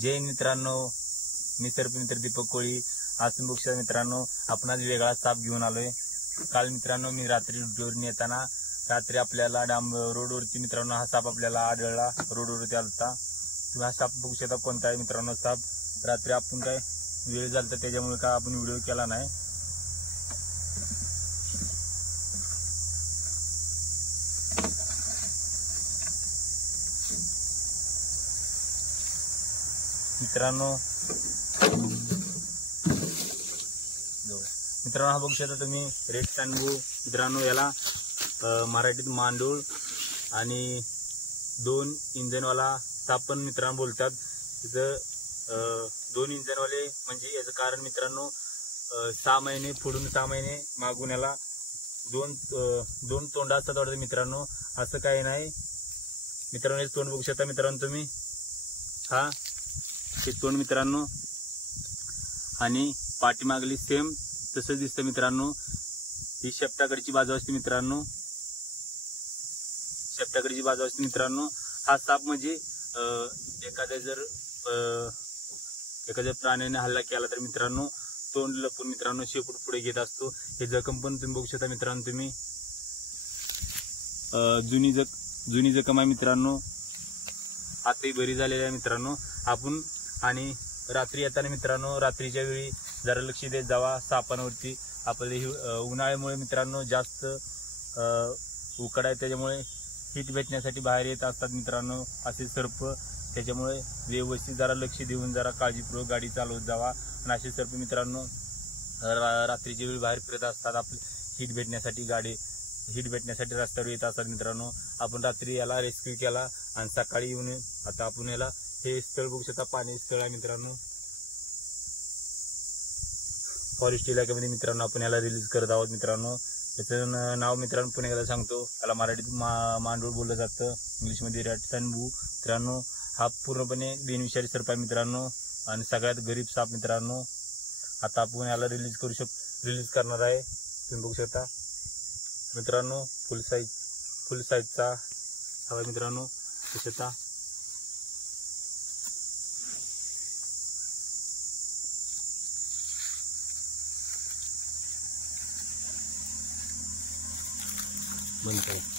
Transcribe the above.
जय मित्रांनो, मी मित्र दीपक कोळी. आज तुम्ही बघू शकता मित्रांनो, आपण आज वेगळा साप घेऊन आलोय. काल मित्रांनो मी रात्री ड्युटीवरून येताना रात्री आपल्याला रोडवरती मित्रांनो हा साप आपल्याला आढळला. रोडवरती आलता. तुम्ही हा साप बघू शकता कोणता आहे मित्रांनो. साप रात्री आपण काय वेळ झाला तर त्याच्यामुळे काय आपण व्हिडिओ केला नाही. मित्रांनो हा बघू शकता तुम्ही रेड सॅन्डबू. मित्रांनो याला मराठीत मांडूळ आणि 2 इंजनवाला साप पण मित्रांनो बोलतात. तिथं 2 इंजनवाले म्हणजे याचं कारण मित्रांनो 6 महिने पुढून 6 महिने मागून याला दोन तोंड असतात वाटतं मित्रांनो. असं काही नाही मित्रांनो. हे तोंड बघू शकता मित्रांनो तुम्ही. हा हे तोंड मित्रांनो आणि पाठीमागली सेम तसंच दिसतं मित्रांनो. ही शेपटाकडची बाजू असते मित्रांनो. शेपटाकडची बाजू असते मित्रांनो. हा साप म्हणजे एखाद्या प्राण्याने हल्ला केला तर मित्रांनो तोंड लपून मित्रांनो शेपूट पुढे घेत असतो. हे जखम पण तुम्ही बघू शकता मित्रांनो तुम्ही. जुनी जखम आहे मित्रांनो. आताही बरी झालेली आहे मित्रांनो. आपण आणि रात्री येताना मित्रांनो रात्रीच्या वेळी जरा लक्ष देत जावा सापांवरती. आपल्याला उन्हाळ्यामुळे मित्रांनो जास्त उकाडा आहे, त्याच्यामुळे हीट भेटण्यासाठी बाहेर येत असतात मित्रांनो असे सर्प. त्याच्यामुळे व्यवस्थित जरा लक्ष देऊन जरा काळजीपूर्वक गाडी चालवत जावा. आणि असे सर्प मित्रांनो रात्रीच्या वेळी बाहेर फिरत असतात. आपले हीट भेटण्यासाठी रस्त्यावर येत असतात मित्रांनो. आपण रात्री याला रेस्क्यू केला आणि सकाळी येऊन आता आपण याला हे स्थळ बघू शकता. पाणी स्थळ आहे मित्रांनो. फॉरेस्ट इलाक्यामध्ये मित्रांनो आपण याला रिलीज करत आहोत मित्रांनो. याचं नाव मित्रांनो पुन्हा एकदा सांगतो. याला मराठीत मांडूळ बोललं जातं, इंग्लिशमध्ये रेड सॅन्डबू. मित्रांनो हा पूर्णपणे बिनविषारी सर्प आहे मित्रांनो आणि सगळ्यात गरीब साप मित्रांनो. आता आपण याला रिलीज करणार आहे. तुम्ही बघू शकता मित्रांनो. फुल साईजचा हवा मित्रांनो. बघू शकता. बंद करा.